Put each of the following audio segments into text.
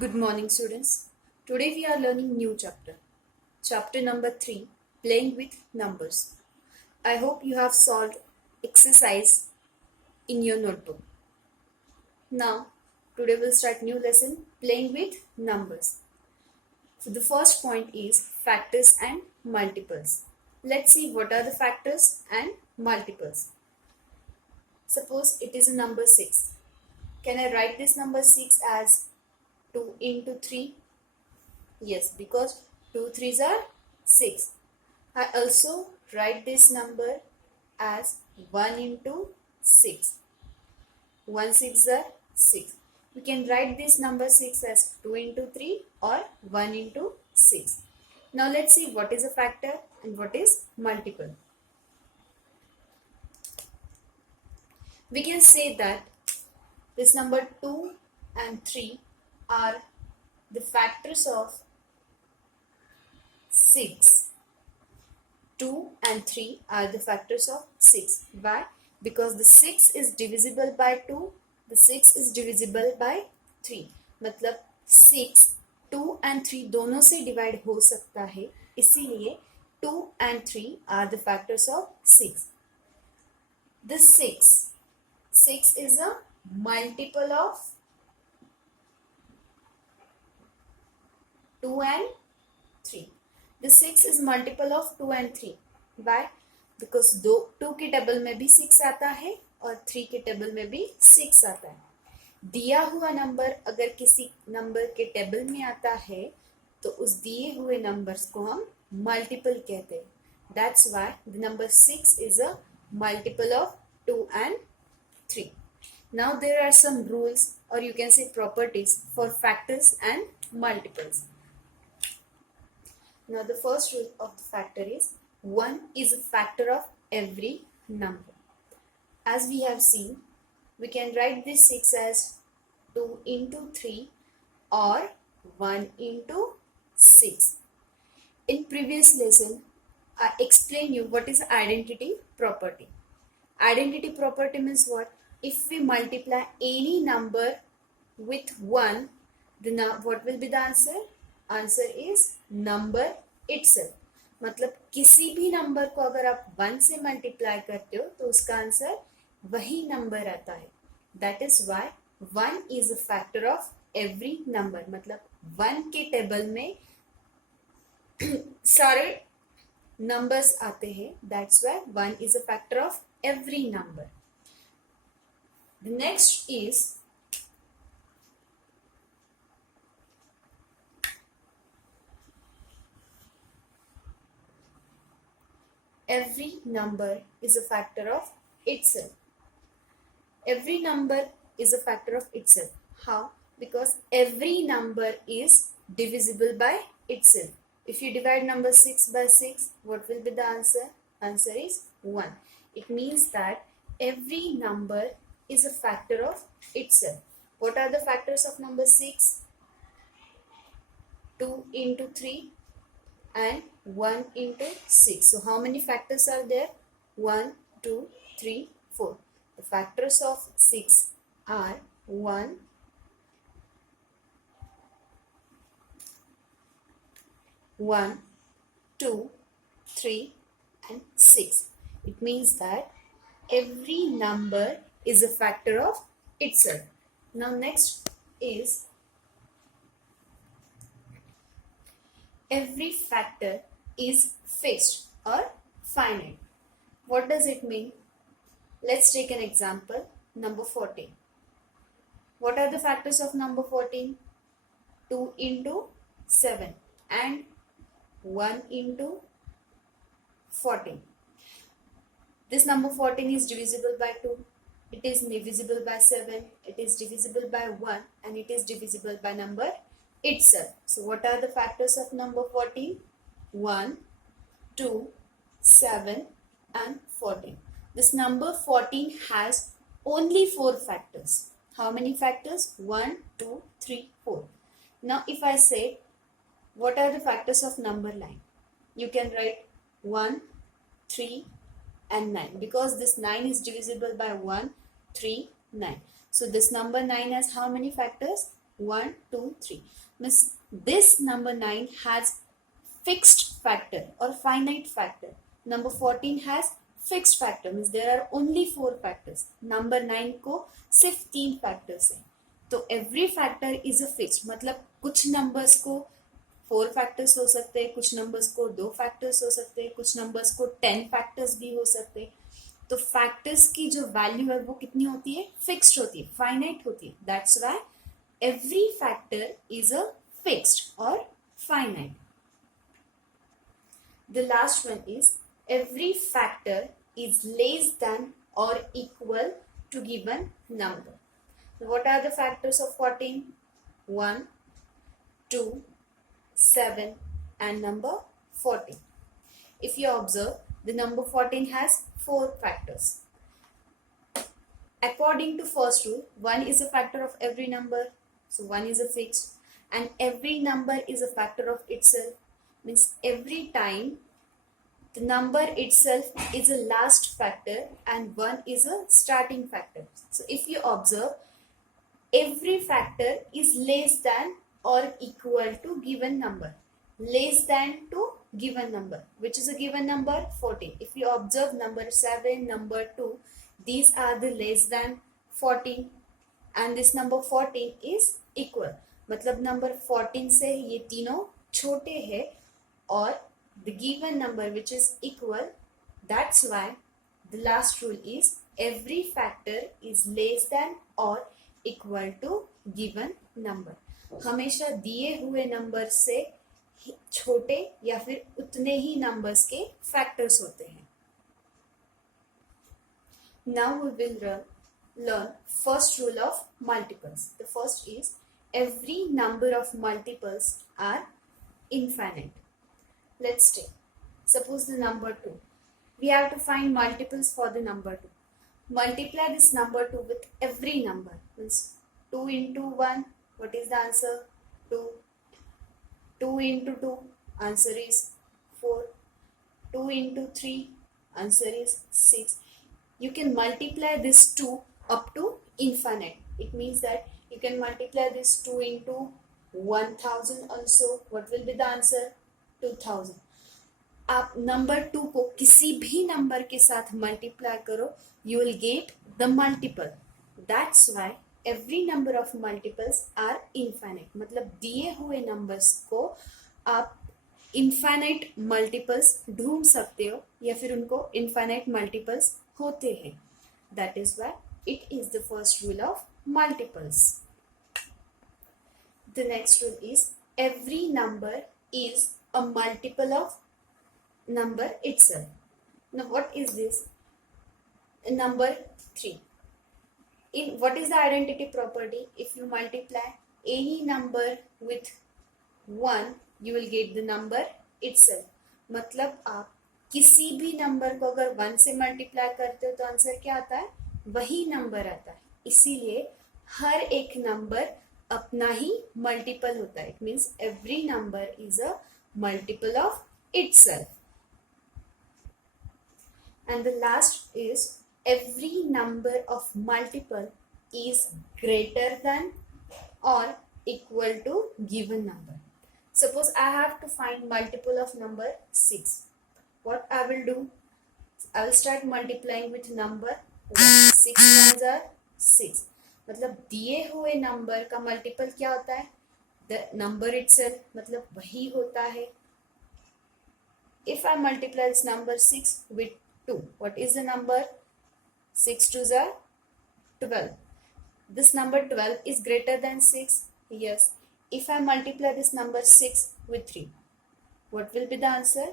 Good morning, students. Today we are learning new chapter. Chapter number 3, Playing with Numbers. I hope you have solved exercise in your notebook. Now, today we'll start new lesson, Playing with Numbers. So the first point is factors and multiples. Let's see what are the factors and multiples. Suppose it is a number 6. Can I write this number 6 as 2 into 3? Yes, because 2 threes are 6. I also write this number as 1 into 6. 1 6 are 6. We can write this number 6 as 2 into 3 or 1 into 6. Now let's see what is a factor and what is multiple. We can say that this number 2 and 3 are the factors of 6. 2 and 3 are the factors of 6. Why? Because the 6 is divisible by 2, the 6 is divisible by 3. मतलब 6 2 and 3 दोनों से divide हो सकता है, इसीलिए 2 and 3 are the factors of 6. The 6 is a multiple of 2 and 3. The 6 is multiple of 2 and 3. Why? Because 2 के table में भी 6 आता है और 3 के टेबल में भी 6 आता है. दिया हुआ नंबर अगर किसी नंबर के टेबल में आता है तो उस दिए हुए नंबर्स को हम मल्टीपल कहते हैं. That's why the number 6 is a multiple of 2 and 3. Now there are some rules, or you can say properties, for factors and multiples. Now the first rule of the factor is 1 is a factor of every number. As we have seen, we can write this 6 as 2 into 3 or 1 into 6. In previous lesson, I explained you what is identity property. Identity property means what? If we multiply any number with 1, then what will be the answer? Answer is number itself. मतलब किसी भी number को अगर आप 1 से multiply करते हो तो उसका आंसर वही नंबर आता है. That is why 1 is a factor of every number. मतलब 1 के टेबल में सारे नंबर्स आते हैं. That's why 1 is a factor of every number. The next is every number is a factor of itself. Every number is a factor of itself. How? Because every number is divisible by itself. If you divide number 6 by 6, what will be the answer? Answer is 1. It means that every number is a factor of itself. What are the factors of number 6? 2 into 3 and 1 into 6. So how many factors are there? 1, 2, 3, 4. The factors of 6 are 1, 2, 3 and 6. It means that every number is a factor of itself. Now next is every factor is fixed or finite. What does it mean? Let's take an example, number 14. What are the factors of number 14? 2 into 7 and 1 into 14. This number 14 is divisible by 2. It is divisible by 7. It is divisible by 1 and it is divisible by number itself. So what are the factors of number 14? 1, 2, 7 and 14. This number 14 has only 4 factors. How many factors? 1, 2, 3, 4. Now if I say what are the factors of number 9? You can write 1, 3 and 9 because this 9 is divisible by 1, 3, 9. So this number 9 has how many factors? 1, 2, 3. Means this number 9 has fixed factor or finite factor. Number 14 has fixed factor, means there are only 4 factors. Number 9 को सिर्फ 3 factors है. तो every factor is a fixed, मतलब कुछ numbers को 4 factors हो सकते हैं, कुछ numbers को 2 factors हो सकते हैं, कुछ numbers को 10 factors भी हो सकते हैं. तो factors की जो value है वो कितनी होती है? Fixed होती है, finite होती है. That's why every factor is a fixed or finite. The last one is every factor is less than or equal to given number. What are the factors of 14? 1, 2, 7 and number 14. If you observe, the number 14 has 4 factors. According to first rule, 1 is a factor of every number. So 1 is a fixed, and every number is a factor of itself. Means every time the number itself is a last factor and 1 is a starting factor. So if you observe, every factor is less than or equal to given number. Less than to given number. Which is a given number? 14. If you observe number 7, number 2, these are the less than 14 and this number 14 is equal. मतलब number 14 से ये तीनों छोटे हैं और the given number which is equal, that's why the last rule is every factor is less than or equal to given number. हमेशा दिए हुए नंबर से छोटे या फिर उतने ही नंबर्स के फैक्टर्स होते हैं. Now we will learn first rule of multiples. The first is every number of multiples are infinite. Let's take, suppose the number 2. We have to find multiples for the number 2. Multiply this number 2 with every number. Means 2 into 1, what is the answer? 2. 2 into 2, answer is 4. 2 into 3, answer is 6. You can multiply this 2 up to infinite. It means that you can multiply this 2 into 1000 also. What will be the answer? 2000. आप number 2 को किसी भी number के साथ multiply करो, you will get the multiple. That's why every number of multiples are infinite. मतलब दिए हुए नंबर्स को आप infinite multiples ढूंढ सकते हो या फिर उनको infinite multiples होते हैं. That is why it is the first rule of multiples. The next rule is every number is a multiple of number itself. Now what is this? Number 3. In what is the identity property? If you multiply any number with 1, you will get the number itself. मतलब आप किसी भी number को अगर 1 से multiply करते हो तो आंसर क्या आता है? वही नंबर आता है. इसीलिए हर एक नंबर अपना ही मल्टीपल होता है. It means every number is a multiple of itself. And the last is every number of multiple is greater than or equal to given number. Suppose I have to find multiple of number 6. What I will do? I will start multiplying with number 1. 6 ones are 6. मतलब दिए हुए number का multiple क्या होता है? The number itself, मतलब वही होता है. If I multiply this number 6 with 2, what is the number? 6 2s are 12. This number 12 is greater than 6. Yes. If I multiply this number 6 with 3, what will be the answer?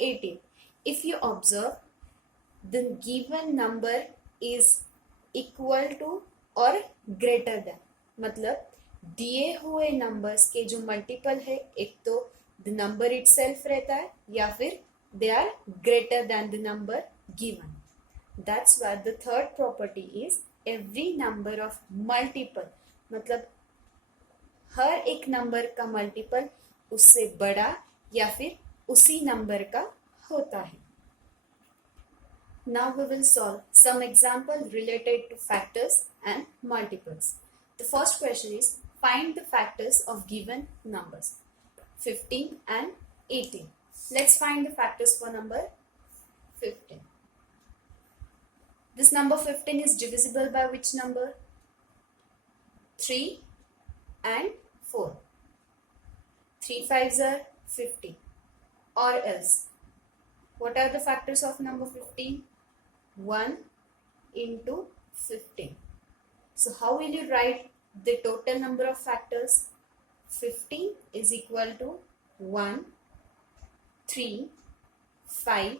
18. If you observe, the given number is equal to or greater than. मतलब दिए हुए numbers के जो multiple है, एक तो the number itself रहता है या फिर they are greater than the number given. That's why the third property is every number of multiple. मतलब हर एक नंबर का मल्टीपल उससे बड़ा या फिर उसी नंबर का होता है. Now we will solve some example related to factors and multiples. The first question is find the factors of given numbers 15 and 18. Let's find the factors for number 15. This number 15 is divisible by which number? 3 and 4. 3 5s are 50. Or else, what are the factors of number 15? 1 into 15. So how will you write the total number of factors? 15 is equal to 1, 3, 5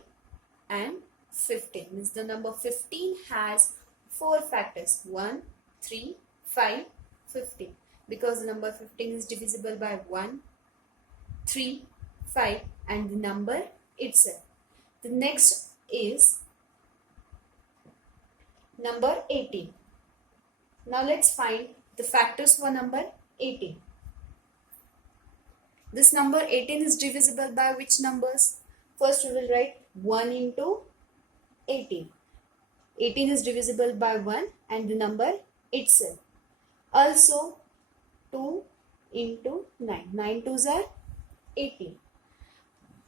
and 15. Means the number 15 has 4 factors. 1, 3, 5, 15. Because the number 15 is divisible by 1, 3, 5 and the number itself. The next is number 18. Now let's find the factors for number 18. This number 18 is divisible by which numbers? First we will write 1 into 18. 18 is divisible by 1 and the number itself. Also 2 into 9. 9 2s are 18.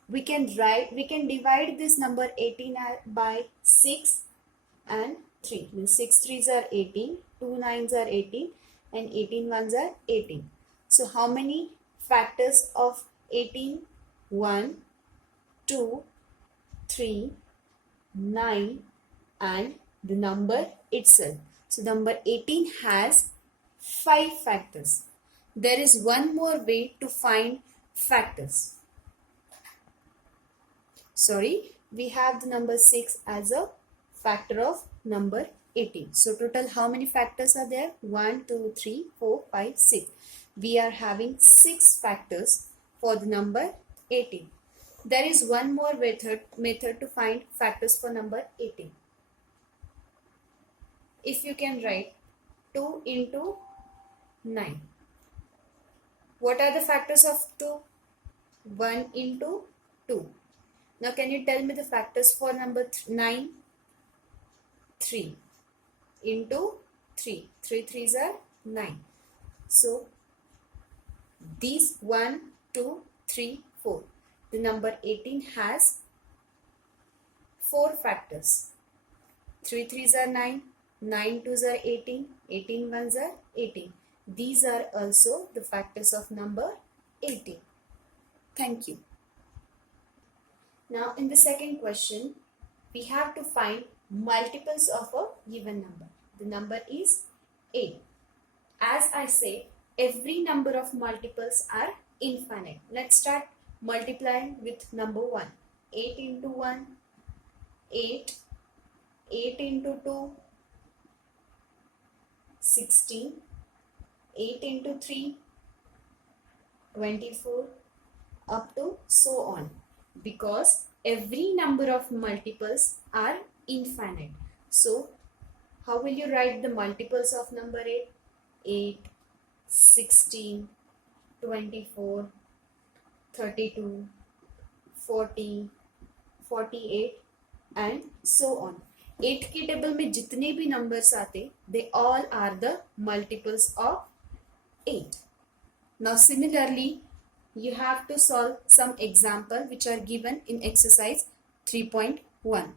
We can divide this number 18 by 6 and 3. Means 6 3s are 18, 2 9s are 18 and 18 1s are 18. So how many factors of 18? 1, 2, 3, 9 and the number itself. So number 18 has 5 factors. There is one more way to find factors. We have the number 6 as a factor of number 18. So total how many factors are there? 1, 2, 3, 4, 5, 6. We are having 6 factors for the number 18. There is one more method to find factors for number 18. If you can write 2 into 9. What are the factors of 2? 1 into 2. Now can you tell me the factors for number 9? 3 into 3. 3 3s are 9. So these 1, 2, 3, 4. The number 18 has 4 factors. 3 3s are 9. 9 2s are 18. 18 1s are 18. These are also the factors of number 18. Thank you. Now in the second question, we have to find multiples of a given number. The number is 8. As I said, every number of multiples are infinite. Let's start multiplying with number 1. 8 into 1, 8. 8 into 2, 16. 8 into 3, 24. Up to so on. Because every number of multiples are infinite. So how will you write the multiples of number 8? 8, 16, 24, 32, 40, 48 and so on. 8 के table में जितने भी numbers आते, they all are the multiples of 8. Now similarly, you have to solve some example which are given in exercise 3.1.